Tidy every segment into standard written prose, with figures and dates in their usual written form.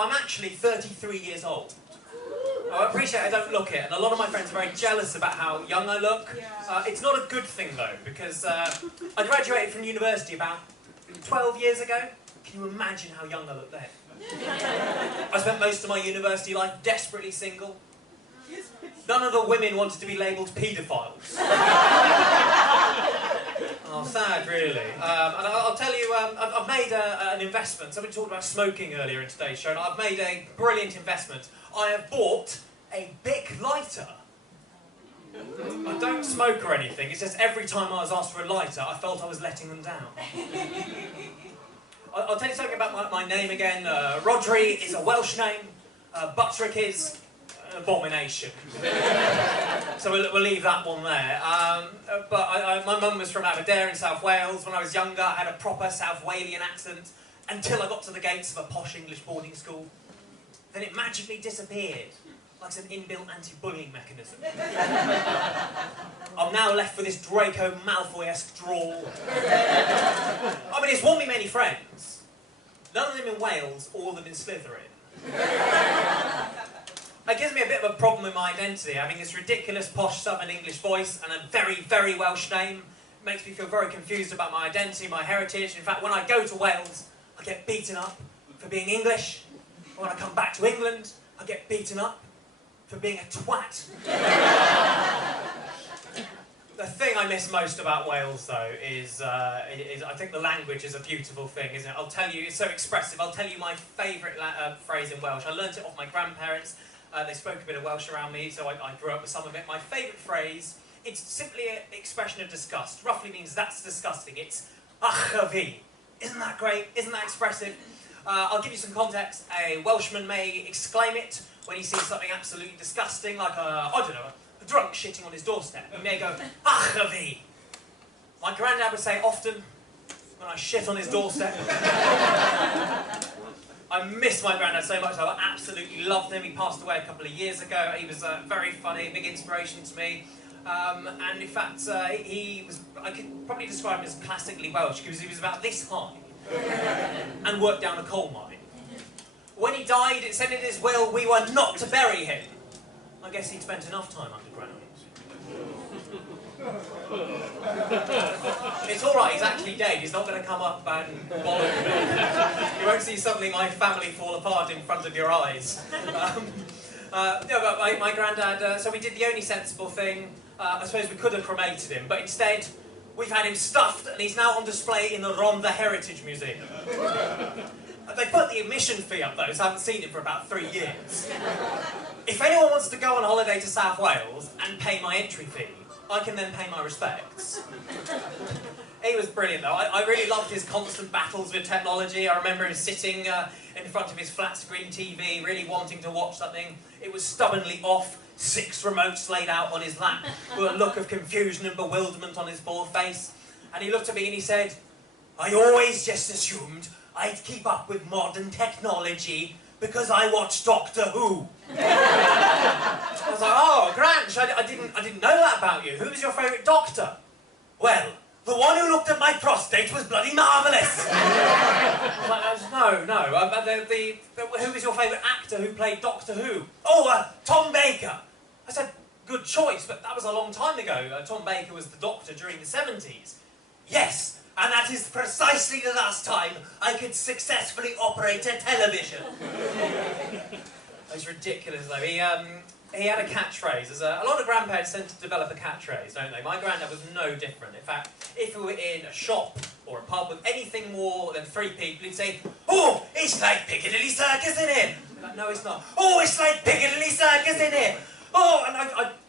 I'm actually 33 years old. I appreciate I don't look it, and a lot of my friends are very jealous about how young I look. It's not a good thing though, because I graduated from university about 12 years ago. Can you imagine how young I look then? I spent most of my university life desperately single. None of the women wanted to be labelled paedophiles. Oh, sad, really. And I'll tell you, I've made an investment. Somebody talked about smoking earlier in today's show, and I've made a brilliant investment. I have bought a Bic lighter. I don't smoke or anything. It's just every time I was asked for a lighter, I felt I was letting them down. I'll tell you something about my name again. Rhodri is a Welsh name. Buttrick is an abomination. So we'll leave that one there. But my mum was from Aberdeen in South Wales. When I was younger, I had a proper South Walian accent until I got to the gates of a posh English boarding school. Then it magically disappeared, like some inbuilt anti-bullying mechanism. I'm now left with this Draco Malfoy-esque drawl. I mean, it's won me many friends. None of them in Wales, all of them in Slytherin. It gives me a bit of a problem with my identity, having this ridiculous posh Southern English voice and a very, very Welsh name. It makes me feel very confused about my identity, my heritage. In fact, when I go to Wales, I get beaten up for being English. When I come back to England, I get beaten up for being a twat. The thing I miss most about Wales, though, is I think the language is a beautiful thing, isn't it? I'll tell you, it's so expressive. I'll tell you my favourite phrase in Welsh. I learnt it off my grandparents. They spoke a bit of Welsh around me, so I grew up with some of it. My favourite phrase, it's simply an expression of disgust. Roughly means that's disgusting. It's ach a fi. Isn't that great? Isn't that expressive? I'll give you some context. A Welshman may exclaim it when he sees something absolutely disgusting, like I don't know, a drunk shitting on his doorstep. He may go, ach a fi. My granddad would say often, when I shit on his doorstep. I miss my granddad so much. I absolutely loved him. He passed away a couple of years ago. He was very funny, a big inspiration to me. And in fact, he was, I could probably describe him as classically Welsh, because he was about this high and worked down a coal mine. When he died, it said in his will we were not to bury him. I guess he'd spent enough time underground. It's alright, he's actually dead. He's not going to come up and bollock me. You won't see suddenly my family fall apart in front of your eyes. No, but my granddad, so we did the only sensible thing. I suppose we could have cremated him, but instead we've had him stuffed and he's now on display in the Rhondda Heritage Museum. They put the admission fee up though, so I haven't seen it for about 3 years. If anyone wants to go on holiday to South Wales and pay my entry fee, I can then pay my respects. He was brilliant though. I really loved his constant battles with technology. I remember him sitting in front of his flat screen TV, really wanting to watch something. It was stubbornly off, 6 remotes laid out on his lap, with a look of confusion and bewilderment on his bald face. And he looked at me and he said, I always just assumed I'd keep up with modern technology because I watch Doctor Who. I was like, oh, Granch, I didn't know that about you. Who was your favourite doctor? Well, the one who looked at my prostate was bloody marvellous. I was like, no. Who was your favourite actor who played Doctor Who? Oh, Tom Baker. I said, good choice, but that was a long time ago. Tom Baker was the Doctor during the 70s. Yes. And that is precisely the last time I could successfully operate a television. That was ridiculous though. He had a catchphrase. A lot of grandparents tend to develop a catchphrase, don't they? My granddad was no different. In fact, if we were in a shop or a pub with anything more than 3 people, he'd say, oh, it's like Piccadilly Circus in here. Like, no, it's not. Oh, it's like Piccadilly Circus in here. Oh, and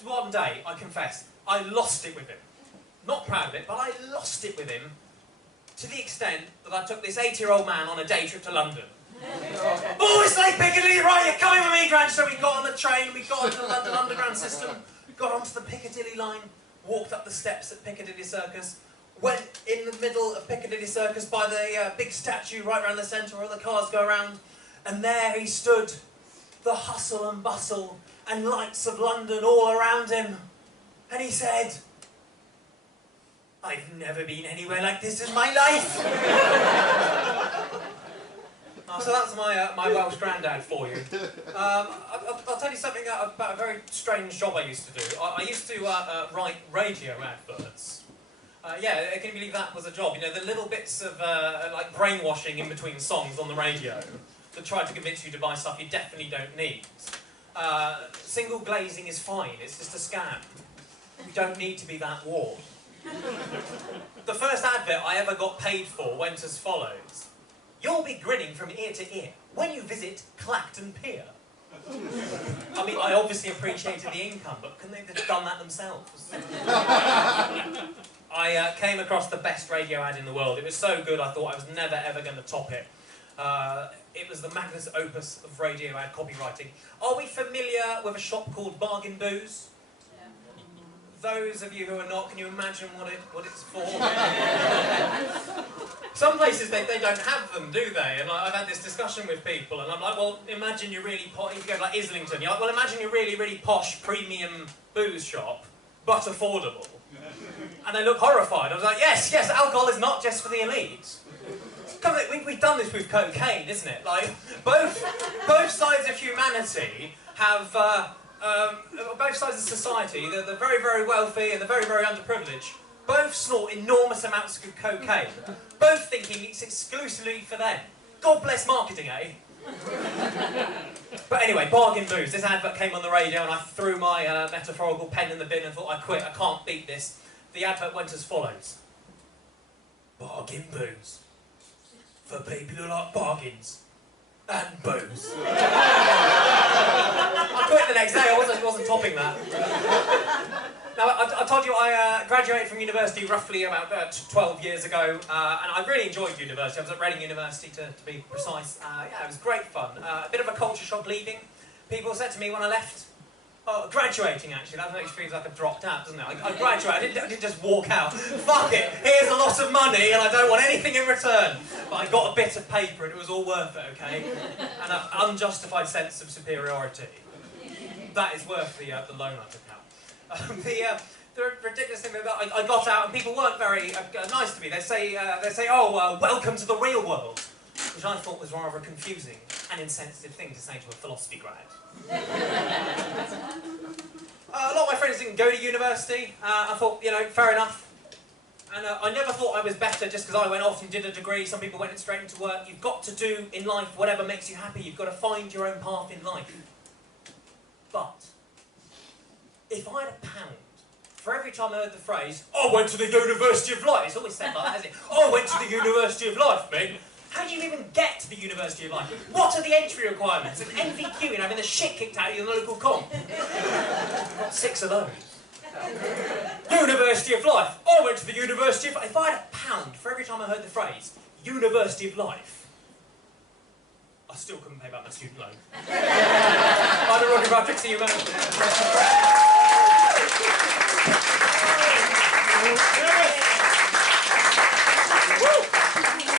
one day, I confess, I lost it with him. Not proud of it, but I lost it with him. To the extent that I took this 80-year-old man on a day trip to London. Oh, it's like Piccadilly, right, you're coming with me, Grange. So we got on the train, we got onto the London Underground system, got onto the Piccadilly line, walked up the steps at Piccadilly Circus, went in the middle of Piccadilly Circus by the big statue right around the centre where the cars go around, and there he stood, the hustle and bustle and lights of London all around him, and he said, I've never been anywhere like this in my life. So that's my Welsh granddad for you. I'll tell you something about a very strange job I used to do. I used to write radio adverts. Yeah, can you believe that was a job? You know, the little bits of like brainwashing in between songs on the radio that try to convince you to buy stuff you definitely don't need. Single glazing is fine, it's just a scam. You don't need to be that warm. The first advert I ever got paid for went as follows. You'll be grinning from ear to ear when you visit Clacton Pier. I mean, I obviously appreciated the income, but couldn't they have done that themselves? I came across the best radio ad in the world. It was so good I thought I was never ever going to top it. It was the magnus opus of radio ad copywriting. Are we familiar with a shop called Bargain Booze? Yeah. Those of you who are not, can you imagine what it's for? Some places they don't have them, do they? And I've had this discussion with people, and I'm like, well, imagine you're really posh. If you go to like Islington, you're like, well, imagine you're really posh premium booze shop, but affordable. And they look horrified. I was like, yes, alcohol is not just for the elite. We've done this with cocaine, isn't it? Like, both sides of humanity have, both sides of society, the very, very wealthy and the very, very underprivileged, both snort enormous amounts of cocaine, both thinking it's exclusively for them. God bless marketing, eh? But anyway, Bargain Booze. This advert came on the radio and I threw my metaphorical pen in the bin and thought, I quit, I can't beat this. The advert went as follows. Bargain Booze. For people who like bargains and booze. I quit the next day, I wasn't topping that. Now, I told you I graduated from university roughly about 12 years ago, and I really enjoyed university. I was at Reading University, to be precise. Yeah, it was great fun. A bit of a culture shock leaving. People said to me when I left, graduating actually, that makes me feel like I've dropped out, doesn't it? I graduated, I didn't just walk out. Fuck it, here's a lot of money and I don't want anything in return. But I got a bit of paper and it was all worth it, okay? And an unjustified sense of superiority. That is worth the loan I took out. The ridiculous thing that I got out and people weren't very nice to me. They say, oh, welcome to the real world. Which I thought was rather a confusing and insensitive thing to say to a philosophy grad. A lot of my friends didn't go to university. I thought, you know, fair enough. And I never thought I was better just because I went off and did a degree. Some people went straight into work. You've got to do in life whatever makes you happy. You've got to find your own path in life. But if I had £1 for every time I heard the phrase, I went to the University of Life, it's always said like that, isn't it? I went to the University of Life, mate. How do you even get to the University of Life? What are the entry requirements? An NVQ in having the shit kicked out of you in the local comp? Got 6 of those. University of Life. I went to the University of Life. If I had £1 for every time I heard the phrase, University of Life, I still couldn't pay back my student loan. I'm Rhodri Buttrick, see you, man.